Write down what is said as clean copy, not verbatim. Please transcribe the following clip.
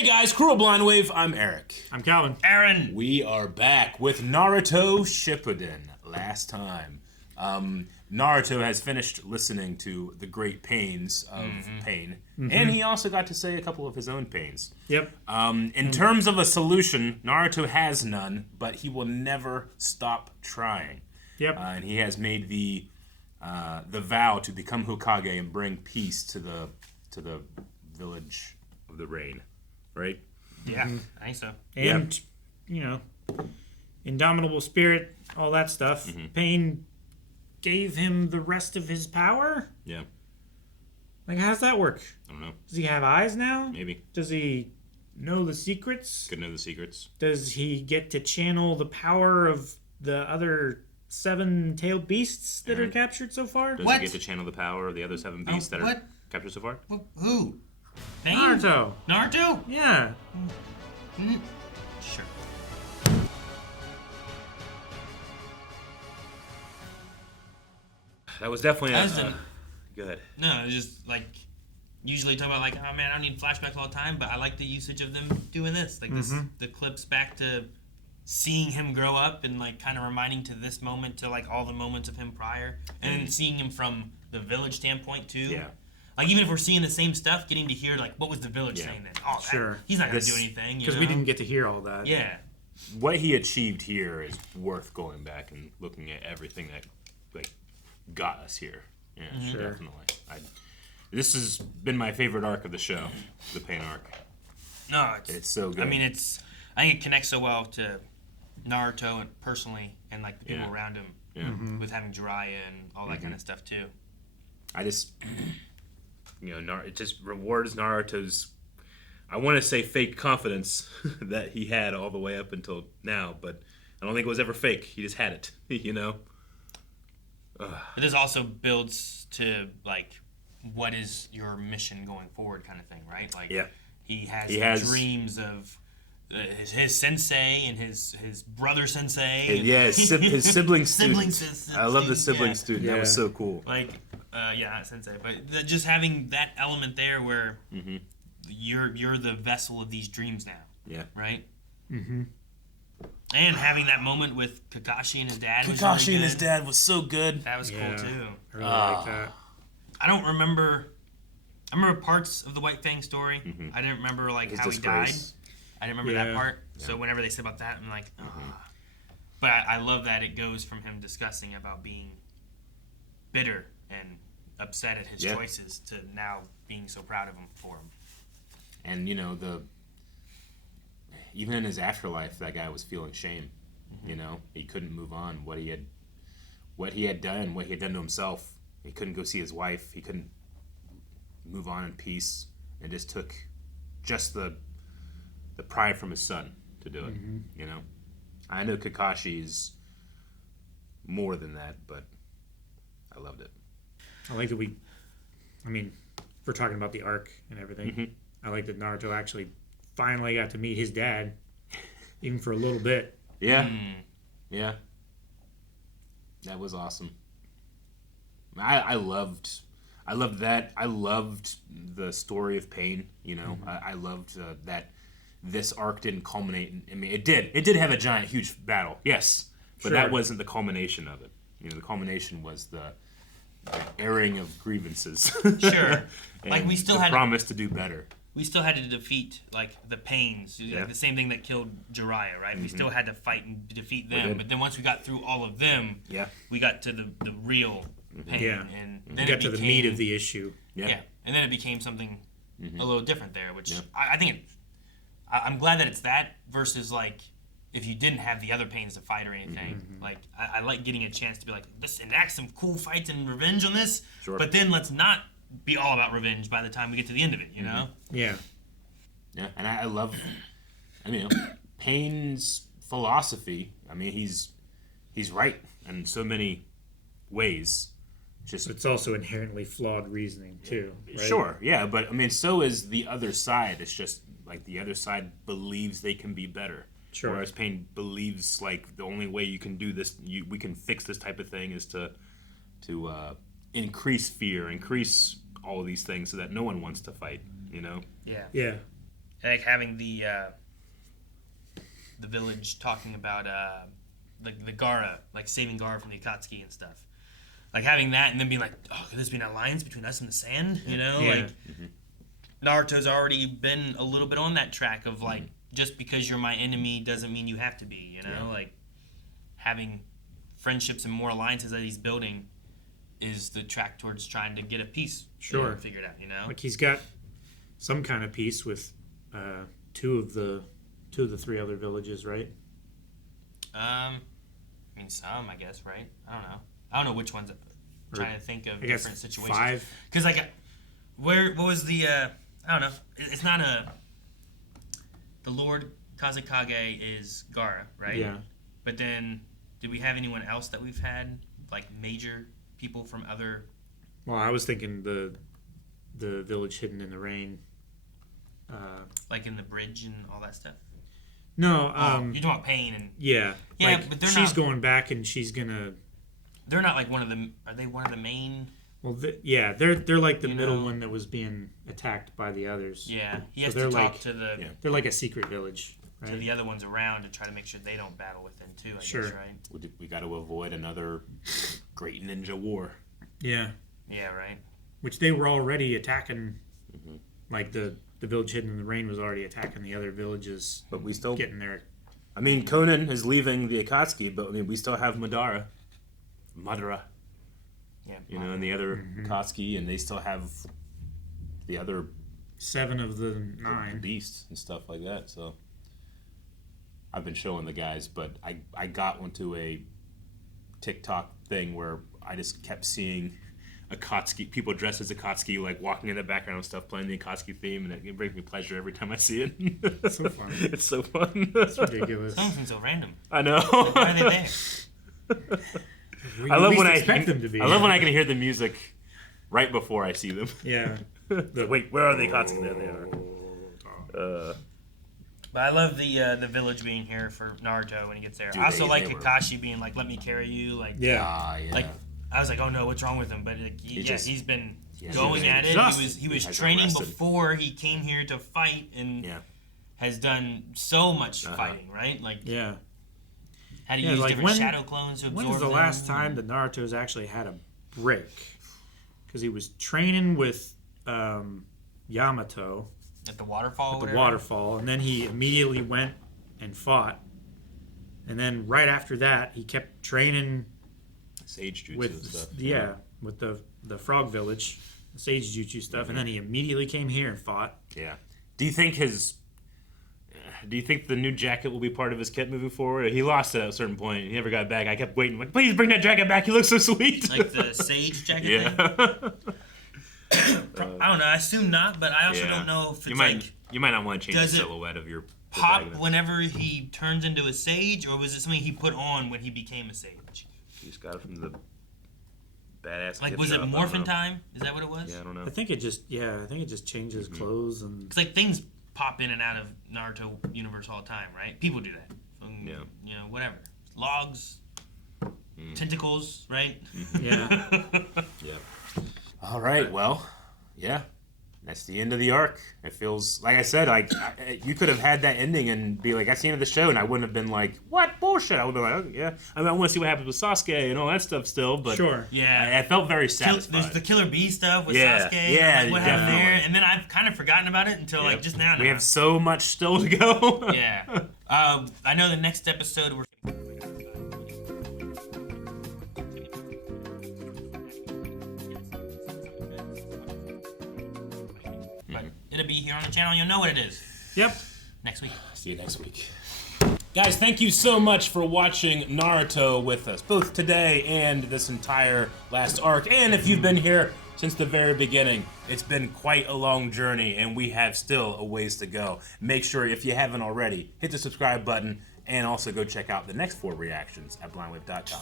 Hey guys, Crew of Blind Wave, I'm Eric. I'm Calvin. Aaron! We are back with Naruto Shippuden. Last time, Naruto has finished listening to the great pains of pain, and he also got to say a couple of his own pains. Yep. In terms of a solution, Naruto has none, but he will never stop trying. Yep. And he has made the vow to become Hokage and bring peace to the village of the rain. Right? Yeah, I think so. And, you know, indomitable spirit, all that stuff. Pain gave him the rest of his power? Yeah. Like, how does that work? I don't know. Does he have eyes now? Maybe. Does he know the secrets? Could know the secrets. Does he get to channel the power of the other 7-tailed beasts that are captured so far? Does What? he get to channel the power of the other 7 beasts that are what? captured so far? Who? Pain? Naruto. Naruto? Yeah. Sure. That was definitely good. No, it's just like, usually talk about like, oh man, I don't need flashbacks all the time, but I like the usage of them doing this. Like this, the clips back to seeing him grow up and like kind of reminding to this moment to like all the moments of him prior. And then seeing him from the village standpoint too. Yeah. Like even if we're seeing the same stuff, getting to hear like what was the village saying then? Oh, Sure. he's not gonna do anything. Because we didn't get to hear all that. Yeah. What he achieved here is worth going back and looking at everything that like got us here. Yeah, Sure. definitely. This has been my favorite arc of the show, the pain arc. No, It's so good. I mean, I think it connects so well to Naruto and personally, and like the people around him, with having Jiraiya and all that kind of stuff too. I just, it just rewards Naruto's, I want to say fake confidence that he had all the way up until now, but I don't think it was ever fake. He just had it, But this also builds to like, what is your mission going forward, kind of thing, right? Like, he has dreams of his sensei and his brother sensei. And his sibling student. student. I love the sibling student. Yeah. That was so cool. Like, not sensei, but just having that element there where you're the vessel of these dreams now. Yeah. Right. And having that moment with Kakashi and his dad. Kakashi and his dad was so good. That was cool too. I really like that. I don't remember. I remember parts of the White Fang story. I didn't remember like how he died. I didn't remember that part. So whenever they said about that, I'm like, But I love that it goes from him discussing about being bitter and upset at his choices to now being so proud of him for him. And even in his afterlife, that guy was feeling shame. He couldn't move on. What he had done to himself. He couldn't go see his wife. He couldn't move on in peace. It just took the pride from his son to do it. I know Kakashi's more than that, but I loved it. I like that we're talking about the arc and everything. I like that Naruto actually finally got to meet his dad, even for a little bit. Yeah. Yeah. That was awesome. I loved that. I loved the story of pain. I loved that this arc didn't culminate. It did. It did have a giant, huge battle. Yes, but that wasn't the culmination of it. The culmination was the airing of grievances. Sure, like we still had promise to do better. We still had to defeat like the pains, like the same thing that killed Jiraiya, right? We still had to fight and defeat them. But then once we got through all of them, we got to the real pain, and then we got to the meat of the issue. Yeah, and then it became something a little different there, which I think I'm glad that it's that versus like if you didn't have the other pains to fight or anything. Like I like getting a chance to be like, let's enact some cool fights and revenge on this, but then let's not be all about revenge by the time we get to the end of it, Yeah. Yeah, and I love, Pain's philosophy. He's right in so many ways. It's also inherently flawed reasoning too, right? Sure, yeah, but so is the other side. It's just like the other side believes they can be better. Sure. Whereas Pain believes like the only way you can do this, we can fix this type of thing is to increase fear, increase all of these things so that no one wants to fight. Yeah. Yeah. like having the village talking about the Gaara, like saving Gaara from the Akatsuki and stuff. Like having that and then being like, oh, could this be an alliance between us and the sand? You know, Yeah. like Naruto's already been a little bit on that track of like, just because you're my enemy doesn't mean you have to be. You know, like having friendships and more alliances that he's building is the track towards trying to get a peace figured out. You know, Like he's got some kind of peace with two of the three other villages, right? I mean, some, I guess, right? I don't know which ones. I'm trying to think of different situations. 5. Because, like, what was the, I don't know. It's not the Lord Kazekage is Gaara, right? Yeah. But then, did we have anyone else that we've had, like, major people from other... Well, I was thinking the village hidden in the rain. Like in the bridge and all that stuff? No, You're talking about Pain and... Yeah, Yeah, but they're she's not... going back and she's gonna... They're not like one of the... Are they one of the main... Well, they're like the middle one that was being attacked by the others. Yeah, he has So to they're talk like- to the... They're like a secret village, right? To the other ones around to try to make sure they don't battle with them too, I Sure. guess, right? We got to avoid another great ninja war. Yeah, Yeah, right. which they were already attacking. Like the village hidden in the rain was already attacking the other villages, But we still... getting there. I mean, Conan is leaving the Akatsuki, but I mean, we still have Madara. Yeah. You know, and the other Akatsuki, and they still have the other 7 of the 9. beasts and stuff like that. So I've been showing the guys, but I got onto a TikTok thing where I just kept seeing Akatsuki, people dressed as Akatsuki, like walking in the background and stuff, playing the Akatsuki theme, and it brings me pleasure every time I see it. It's so fun. It's so fun. It's ridiculous. Some of them so random. I know. Like, why are they there? We I love at when least expect them to be. I love when I can hear the music right before I see them. Yeah. Wait, where are the Akatsuki? There they are. But I love the village being here for Naruto when he gets there. Dude, I also they like were- Kakashi being like, "Let me carry you." Like, Yeah. Yeah. like I was like, "Oh no, what's wrong with him?" But like, he's been Yeah, going he's at it. exhausted. He was Has training arrested. before he came here to fight and Yeah. has done so much fighting. Right? Like, Yeah. had to Yeah, use like different when- shadow clones to absorb When was the them. last time that Naruto's actually had a break? Because he was training with Yamato At the waterfall? or at the whatever? waterfall, and then he immediately went and fought. And then right after that, he kept training Sage jutsu and with stuff. with the Frog Village, the Sage Jutsu stuff, and then he immediately came here and fought. Yeah. Do you think the new jacket will be part of his kit moving forward? He lost it at a certain point. He never got it back. I kept waiting. Like, please bring that jacket back. He looks so sweet. Like the sage jacket thing? yeah. I don't know. I assume not, but I also don't know if it's you might like you might not want to change the does it silhouette of your pop protagonist. whenever he turns into a sage, or was it something he put on when he became a sage? You just got it from the badass. Like, gift was it shop. I don't morphin' know. time? Is that what it was? Yeah, I don't know. I think it just changes clothes and It's like things pop in and out of Naruto universe all the time, right? People do that. Yeah. You know, whatever. Logs, tentacles, right? yeah. Yeah. All right. Well, yeah. That's the end of the arc. It feels like I said, like you could have had that ending and be like, "That's the end of the show," and I wouldn't have been like, "What bullshit?" I would have been like, "Oh, "Yeah." I mean, I want to see what happens with Sasuke and all that stuff still, but Sure. Yeah. I felt very satisfied. There's the Killer Bee stuff with Yeah, Sasuke. yeah, Like, what happened definitely. there? And then I've kind of forgotten about it until like just now. We have so much still to go. Yeah. I know the next episode we're. But it'll be here on the channel. You'll know what it is Yep. next week. See you next week. Guys, thank you so much for watching Naruto with us, both today and this entire last arc. And if you've been here since the very beginning, it's been quite a long journey, and we have still a ways to go. Make sure, if you haven't already, hit the subscribe button, and also go check out the next 4 reactions at blindwave.com.